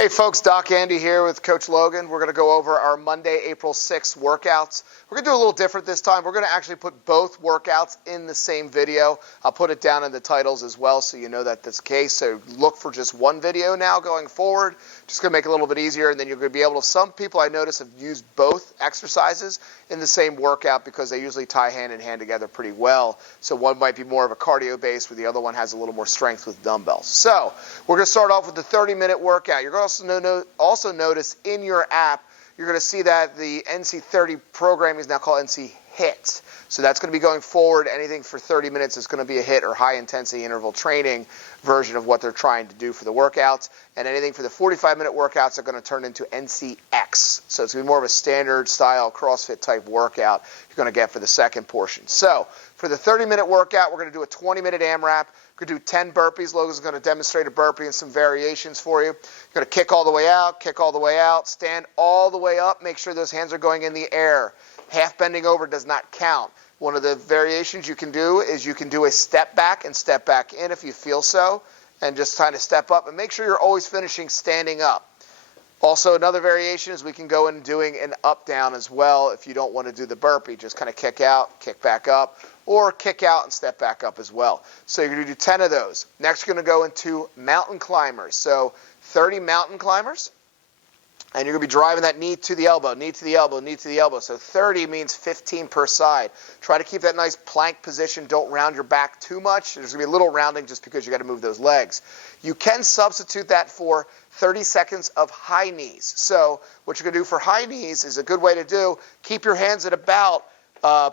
Hey folks, Doc Andy here with Coach Logan. We're going to go over our Monday, April 6th workouts. We're going to do a little different this time. We're going to actually put both workouts in the same video. I'll put it down in the titles as well so you know that that's the case. So look for just one video now going forward. Just going to make it a little bit easier, and then you're going to be able to, some people I notice have used both exercises in the same workout because they usually tie hand in hand together pretty well. So one might be more of a cardio base where the other one has a little more strength with dumbbells. So we're going to start off with the 30-minute workout. You're going to also notice in your app, you're going to see that the NC30 programming is now called NC HIT. So that's going to be going forward. Anything for 30 minutes is going to be a HIT or high-intensity interval training version of what they're trying to do for the workouts. And anything for the 45-minute workouts are going to turn into NCX. So it's going to be more of a standard style CrossFit type workout you're going to get for the second portion. So for the 30-minute workout, we're going to do a 20-minute AMRAP. We're going to do 10 burpees. Logan's going to demonstrate a burpee and some variations for you. You're going to kick all the way out, stand all the way up. Make sure those hands are going in the air. Half bending over does not count. One of the variations you can do is you can do a step back and step back in if you feel so, and just kind of step up. And make sure you're always finishing standing up. Also, another variation is we can go in doing an up-down as well if you don't want to do the burpee. Just kind of kick out, kick back up, or kick out and step back up as well. So you're going to do 10 of those. Next, you're going to go into mountain climbers. So 30 mountain climbers. And you're going to be driving that knee to the elbow, knee to the elbow, knee to the elbow. So 30 means 15 per side. Try to keep that nice plank position. Don't round your back too much. There's going to be a little rounding just because you got to move those legs. You can substitute that for 30 seconds of high knees. So what you're going to do for high knees is a good way to do, keep your hands at about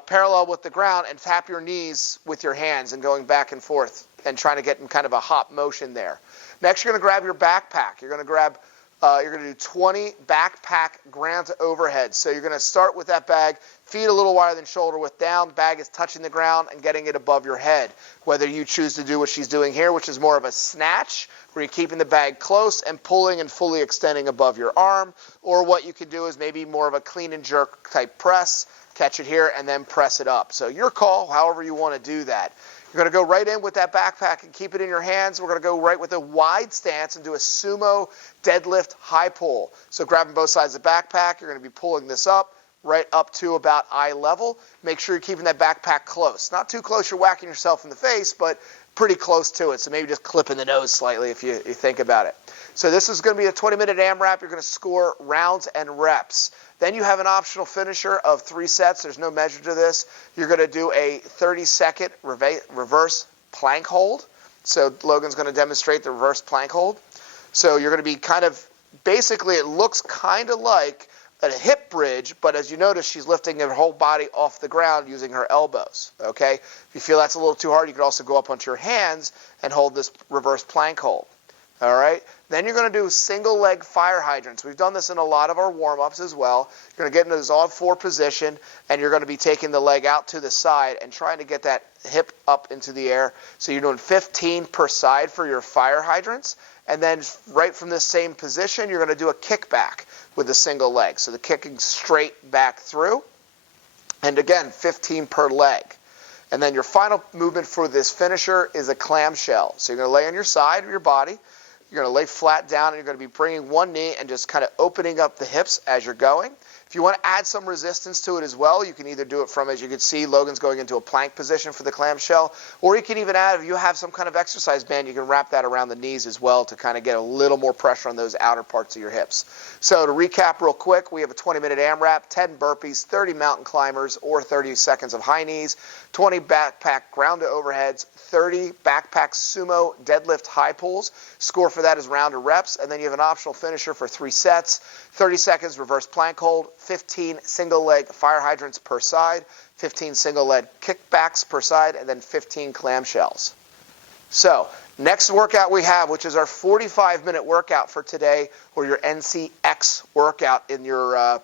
parallel with the ground and tap your knees with your hands and going back and forth and trying to get in kind of a hop motion there. Next, you're going to grab your backpack. You're going to do 20 backpack ground to overhead. So you're going to start with that bag, feet a little wider than shoulder width down. The bag is touching the ground and getting it above your head. Whether you choose to do what she's doing here, which is more of a snatch, where you're keeping the bag close and pulling and fully extending above your arm, or what you could do is maybe more of a clean and jerk type press, catch it here, and then press it up. So your call, however you want to do that. You're going to go right in with that backpack and keep it in your hands. We're going to go right with a wide stance and do a sumo deadlift high pull. So grabbing both sides of the backpack, you're going to be pulling this up, right up to about eye level. Make sure you're keeping that backpack close. Not too close you're whacking yourself in the face, but pretty close to it. So maybe just clipping the nose slightly if you think about it. So this is going to be a 20-minute AMRAP. You're going to score rounds and reps. Then you have an optional finisher of 3 sets. There's no measure to this. You're going to do a 30-second reverse plank hold. So Logan's going to demonstrate the reverse plank hold. So you're going to be kind of, basically it looks kind of like a hip bridge, but as you notice, she's lifting her whole body off the ground using her elbows, okay? If you feel that's a little too hard, you could also go up onto your hands and hold this reverse plank hold. All right. Then you're going to do single leg fire hydrants. We've done this in a lot of our warm-ups as well. You're going to get into this all-four position, and you're going to be taking the leg out to the side and trying to get that hip up into the air. So you're doing 15 per side for your fire hydrants. And then right from this same position, you're going to do a kickback with a single leg. So the kicking straight back through. And again, 15 per leg. And then your final movement for this finisher is a clamshell. So you're going to lay on your side of your body. You're going to lay flat down, and you're going to be bringing one knee and just kind of opening up the hips as you're going. If you want to add some resistance to it as well, you can either do it from, as you can see, Logan's going into a plank position for the clamshell, or you can even add, if you have some kind of exercise band, you can wrap that around the knees as well to kind of get a little more pressure on those outer parts of your hips. So to recap real quick, we have a 20-minute AMRAP, 10 burpees, 30 mountain climbers, or 30 seconds of high knees, 20 backpack ground to overheads, 30 backpack sumo deadlift high pulls. Score for that is round to reps, and then you have an optional finisher for 3 sets, 30 seconds reverse plank hold, 15 single leg fire hydrants per side, 15 single leg kickbacks per side, and then 15 clamshells. So next workout we have, which is our 45-minute workout for today, or your NCX workout in your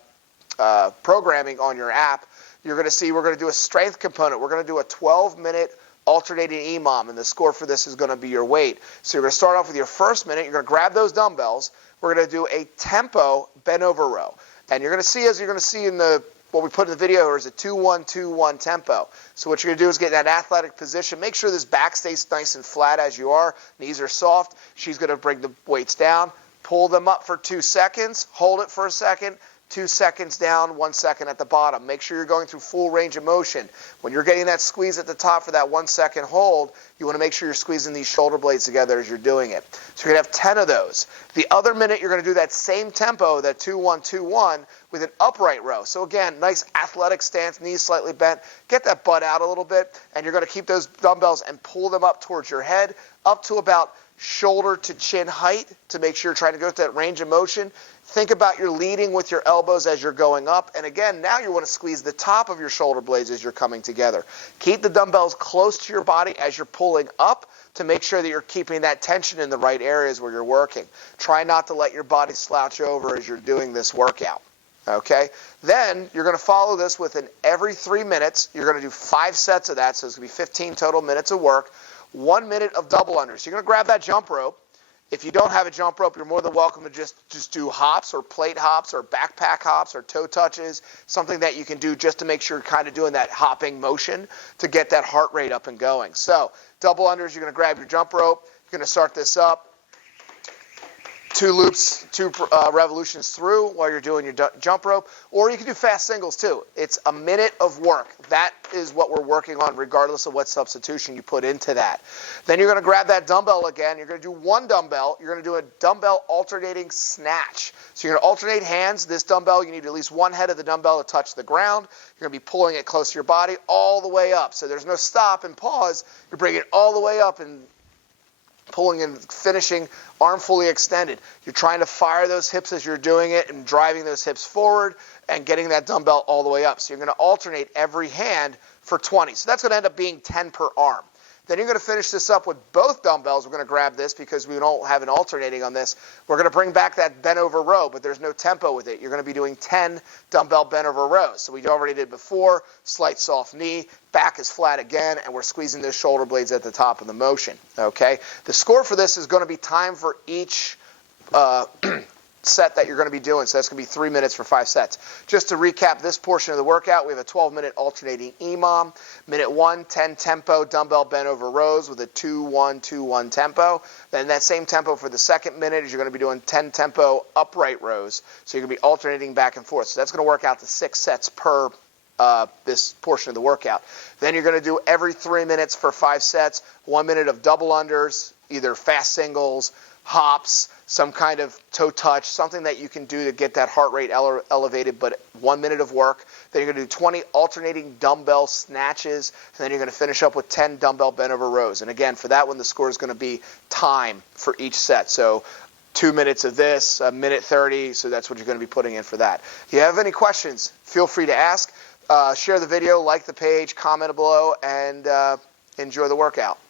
programming on your app. You're going to see we're going to do a strength component. We're going to do a 12-minute alternating EMOM, and the score for this is going to be your weight. So you're going to start off with your first minute. You're going to grab those dumbbells. We're going to do a tempo bent over row. And you're going to see, as you're going to see in what we put in the video here, is a 2-1-2-1 tempo. So what you're going to do is get in that athletic position. Make sure this back stays nice and flat as you are. Knees are soft. She's going to bring the weights down, Pull them up for 2 seconds, hold it for a second, 2 seconds down, 1 second at the bottom. Make sure you're going through full range of motion. When you're getting that squeeze at the top for that 1 second hold, you want to make sure you're squeezing these shoulder blades together as you're doing it. So you're going to have 10 of those. The other minute, you're going to do that same tempo, that 2-1-2-1, with an upright row. So again, nice athletic stance, knees slightly bent. Get that butt out a little bit, and you're going to keep those dumbbells and pull them up towards your head, up to about shoulder to chin height, to make sure you're trying to go to that range of motion. Think about your leading with your elbows as you're going up. And again, now you want to squeeze the top of your shoulder blades as you're coming together. Keep the dumbbells close to your body as you're pulling up to make sure that you're keeping that tension in the right areas where you're working. Try not to let your body slouch over as you're doing this workout. Okay? Then you're going to follow this with every 3 minutes. You're going to do 5 sets of that, so it's going to be 15 total minutes of work. 1 minute of double unders. So you're going to grab that jump rope. If you don't have a jump rope, you're more than welcome to just do hops or plate hops or backpack hops or toe touches, something that you can do just to make sure you're kind of doing that hopping motion to get that heart rate up and going. So double unders, you're going to grab your jump rope. You're going to start this up. 2 loops, 2 revolutions through while you're doing your jump rope, or you can do fast singles too. It's a minute of work. That is what we're working on regardless of what substitution you put into that. Then you're going to grab that dumbbell again. You're going to do 1 dumbbell. You're going to do a dumbbell alternating snatch. So you're going to alternate hands. This dumbbell, you need at least 1 head of the dumbbell to touch the ground. You're going to be pulling it close to your body all the way up. So there's no stop and pause. You're bringing it all the way up and pulling and finishing, arm fully extended. You're trying to fire those hips as you're doing it and driving those hips forward and getting that dumbbell all the way up. So you're going to alternate every hand for 20. So that's going to end up being 10 per arm. Then you're going to finish this up with both dumbbells. We're going to grab this because we don't have an alternating on this. We're going to bring back that bent over row, but there's no tempo with it. You're going to be doing 10 dumbbell bent over rows. So we already did before, slight soft knee, back is flat again, and we're squeezing those shoulder blades at the top of the motion. Okay? The score for this is going to be time for each set that you're going to be doing. So that's going to be 3 minutes for 5 sets. Just to recap this portion of the workout, we have a 12-minute alternating EMOM. Minute 1, 10 tempo dumbbell bent over rows with a 2-1-2-1 tempo. Then that same tempo for the second minute is you're going to be doing 10 tempo upright rows. So you're going to be alternating back and forth. So that's going to work out to 6 sets per this portion of the workout. Then you're going to do every 3 minutes for 5 sets, 1 minute of double unders, either fast singles, hops, some kind of toe touch, something that you can do to get that heart rate elevated, but 1 minute of work. Then you're going to do 20 alternating dumbbell snatches, and then you're going to finish up with 10 dumbbell bent over rows. And again, for that one, the score is going to be time for each set. So 2 minutes of this, a minute 30, so that's what you're going to be putting in for that. If you have any questions, feel free to ask. Share the video, like the page, comment below, and enjoy the workout.